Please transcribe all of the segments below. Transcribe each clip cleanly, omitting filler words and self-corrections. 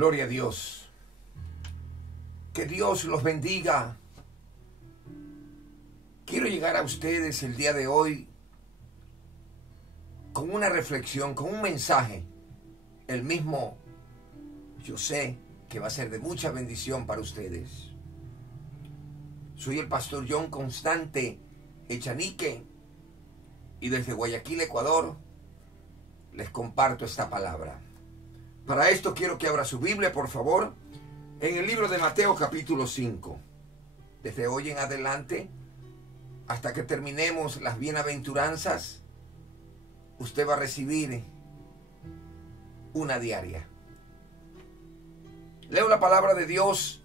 Gloria a Dios. Que Dios los bendiga. Quiero llegar a ustedes el día de hoy con una reflexión, con un mensaje. El mismo, yo sé que va a ser de mucha bendición para ustedes. Soy el pastor John Constante Echanique y desde Guayaquil, Ecuador, les comparto esta palabra. Para esto quiero que abra su Biblia, por favor, en el libro de Mateo capítulo 5. Desde hoy en adelante, hasta que terminemos las bienaventuranzas, usted va a recibir una diaria. Leo la palabra de Dios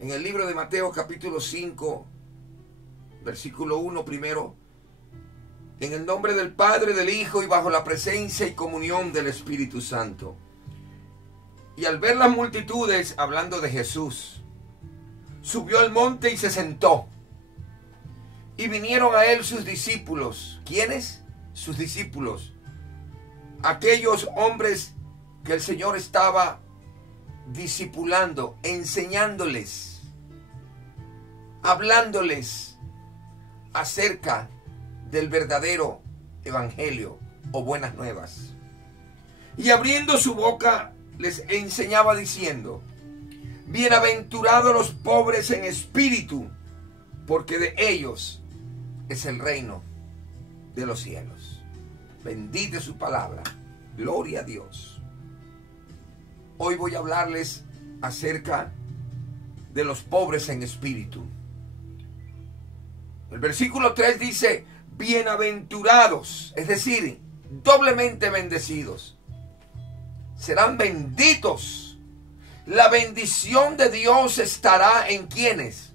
en el libro de Mateo capítulo 5, versículo 1 primero. En el nombre del Padre, del Hijo y bajo la presencia y comunión del Espíritu Santo. Y al ver las multitudes, hablando de Jesús, subió al monte y se sentó. Y vinieron a él sus discípulos. ¿Quiénes? Sus discípulos. Aquellos hombres que el Señor estaba discipulando, enseñándoles, hablándoles acerca del verdadero evangelio o buenas nuevas. Y abriendo su boca les enseñaba diciendo: bienaventurados los pobres en espíritu, porque de ellos es el reino de los cielos. Bendita es su palabra. Gloria a Dios. Hoy voy a hablarles acerca de los pobres en espíritu. El versículo 3 dice: bienaventurados, es decir, doblemente bendecidos. Serán benditos. La bendición de Dios estará en ¿quiénes?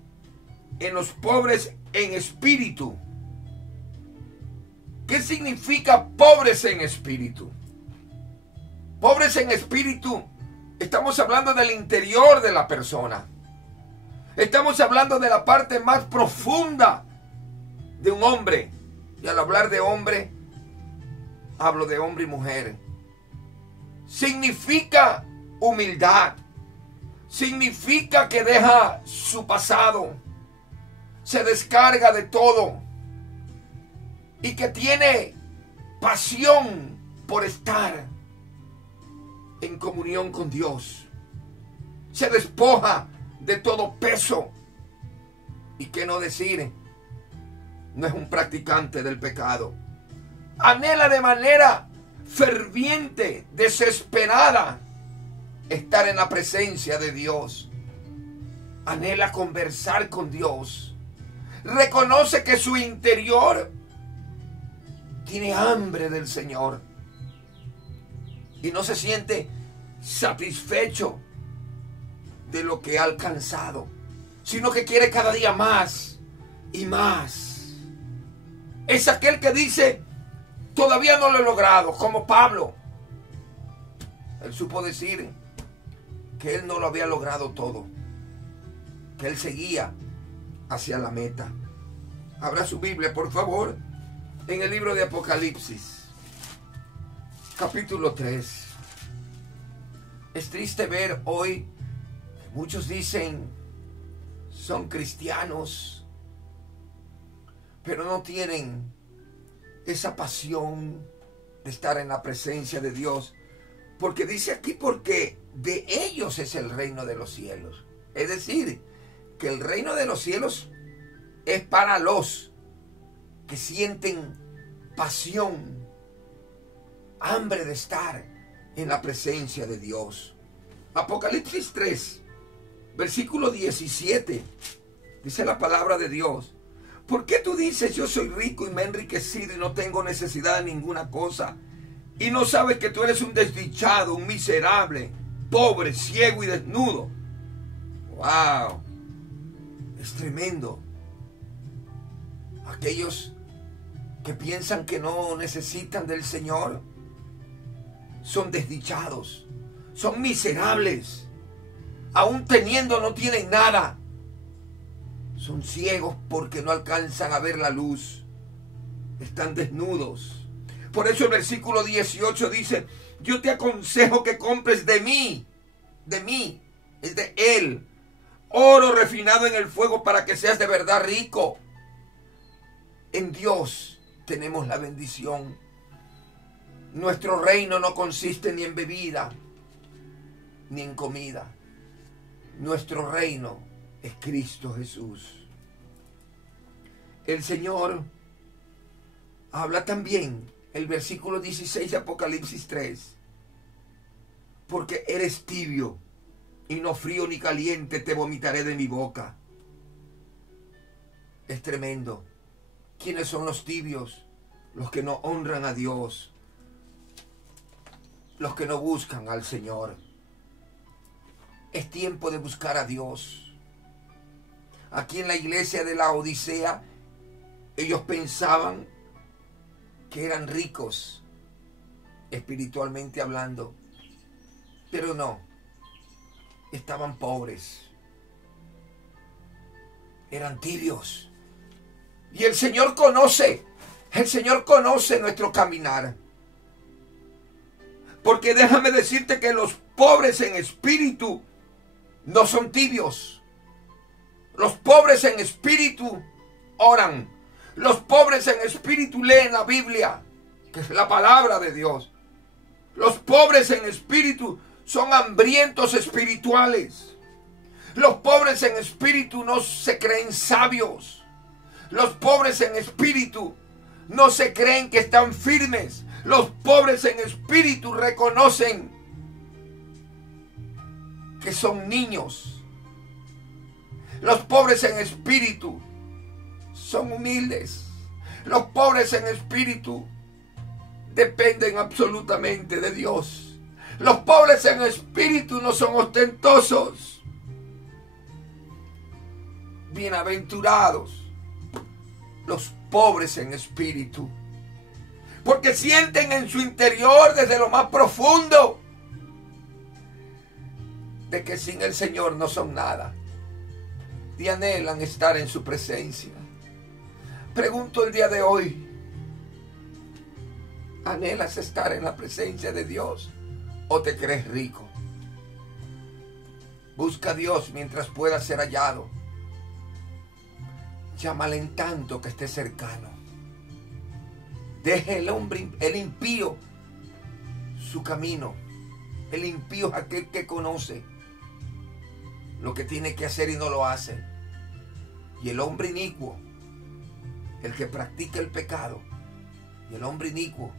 En los pobres en espíritu. ¿Qué significa pobres en espíritu? Pobres en espíritu, estamos hablando del interior de la persona. Estamos hablando de la parte más profunda de un hombre. Y al hablar de hombre, hablo de hombre y mujer. Significa humildad. Significa que deja su pasado. Se descarga de todo. Y que tiene pasión por estar en comunión con Dios. Se despoja de todo peso. Y qué no decir, no es un practicante del pecado. Anhela de manera ferviente, desesperada, estar en la presencia de Dios. Anhela conversar con Dios. Reconoce que su interior tiene hambre del Señor. Y no se siente satisfecho de lo que ha alcanzado, sino que quiere cada día más y más. Es aquel que dice: todavía no lo he logrado, como Pablo. Él supo decir que él no lo había logrado todo, que él seguía hacia la meta. Abra su Biblia, por favor, en el libro de Apocalipsis, capítulo 3. Es triste ver hoy que muchos dicen son cristianos, pero no tienen esa pasión de estar en la presencia de Dios. Porque dice aquí: porque de ellos es el reino de los cielos. Es decir, que el reino de los cielos es para los que sienten pasión, hambre de estar en la presencia de Dios. Apocalipsis 3, versículo 17, dice la palabra de Dios: ¿por qué tú dices yo soy rico y me he enriquecido y no tengo necesidad de ninguna cosa? Y no sabes que tú eres un desdichado, un miserable, pobre, ciego y desnudo. ¡Wow! Es tremendo. Aquellos que piensan que no necesitan del Señor son desdichados, son miserables. Aún teniendo no tienen nada. Son ciegos porque no alcanzan a ver la luz. Están desnudos. Por eso el versículo 18 dice: yo te aconsejo que compres de mí de mí, es de Él. Oro refinado en el fuego para que seas de verdad rico. En Dios tenemos la bendición. Nuestro reino no consiste ni en bebida, ni en comida. Nuestro reino es Cristo Jesús. El Señor habla también, el versículo 16 de Apocalipsis 3. Porque eres tibio y no frío ni caliente, te vomitaré de mi boca. Es tremendo. ¿Quiénes son los tibios? Los que no honran a Dios. Los que no buscan al Señor. Es tiempo de buscar a Dios. Aquí en la iglesia de la Odisea, ellos pensaban que eran ricos, espiritualmente hablando. Pero no, estaban pobres, eran tibios. Y el Señor conoce nuestro caminar. Porque déjame decirte que los pobres en espíritu no son tibios. Los pobres en espíritu oran. Los pobres en espíritu leen la Biblia, que es la palabra de Dios. Los pobres en espíritu son hambrientos espirituales. Los pobres en espíritu no se creen sabios. Los pobres en espíritu no se creen que están firmes. Los pobres en espíritu reconocen que son niños. Los pobres en espíritu son humildes. Los pobres en espíritu dependen absolutamente de Dios. Los pobres en espíritu no son ostentosos. Bienaventurados los pobres en espíritu, porque sienten en su interior desde lo más profundo de que sin el Señor no son nada y anhelan estar en su presencia. Pregunto el día de hoy, ¿anhelas estar en la presencia de Dios o te crees rico? Busca a Dios mientras pueda ser hallado. Llámale en tanto que esté cercano. Deje el hombre, el impío, su camino. El impío es aquel que conoce lo que tiene que hacer y no lo hace. Y el hombre inicuo, el que practica el pecado. Y el hombre inicuo,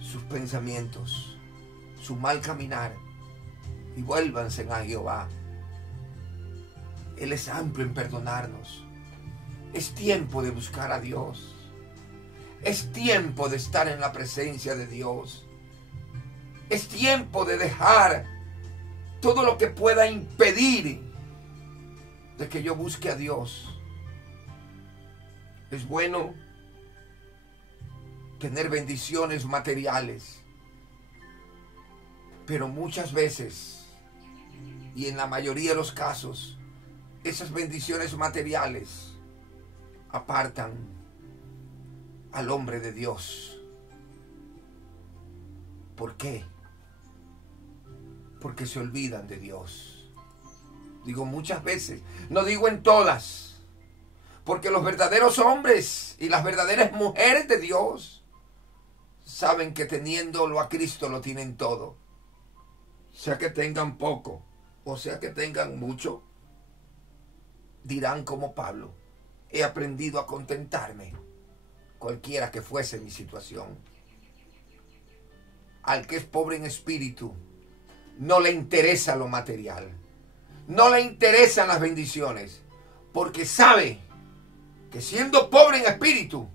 sus pensamientos, su mal caminar. Y vuélvanse a Jehová. Él es amplio en perdonarnos. Es tiempo de buscar a Dios. Es tiempo de estar en la presencia de Dios. Es tiempo de dejar todo lo que pueda impedir de que yo busque a Dios. Es bueno tener bendiciones materiales, pero muchas veces, y en la mayoría de los casos, esas bendiciones materiales apartan al hombre de Dios. ¿Por qué? Porque se olvidan de Dios. Digo muchas veces, no digo en todas, porque los verdaderos hombres y las verdaderas mujeres de Dios saben que teniéndolo a Cristo lo tienen todo. Sea que tengan poco o sea que tengan mucho, dirán como Pablo: he aprendido a contentarme, cualquiera que fuese mi situación. Al que es pobre en espíritu, no le interesa lo material, no le interesan las bendiciones, porque sabe que siendo pobre en espíritu,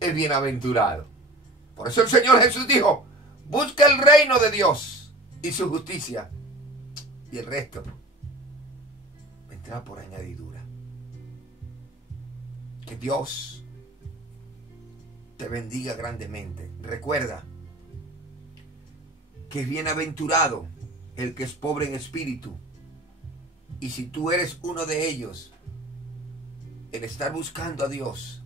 es bienaventurado. Por eso el Señor Jesús dijo: busca el reino de Dios y su justicia, y el resto vendrá por añadidura. Que Dios te bendiga grandemente. Recuerda que es bienaventurado el que es pobre en espíritu. Y si tú eres uno de ellos, el estar buscando a Dios,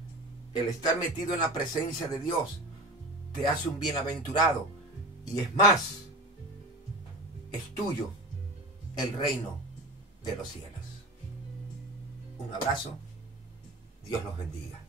el estar metido en la presencia de Dios, te hace un bienaventurado. Y es más, es tuyo el reino de los cielos. Un abrazo. Dios los bendiga.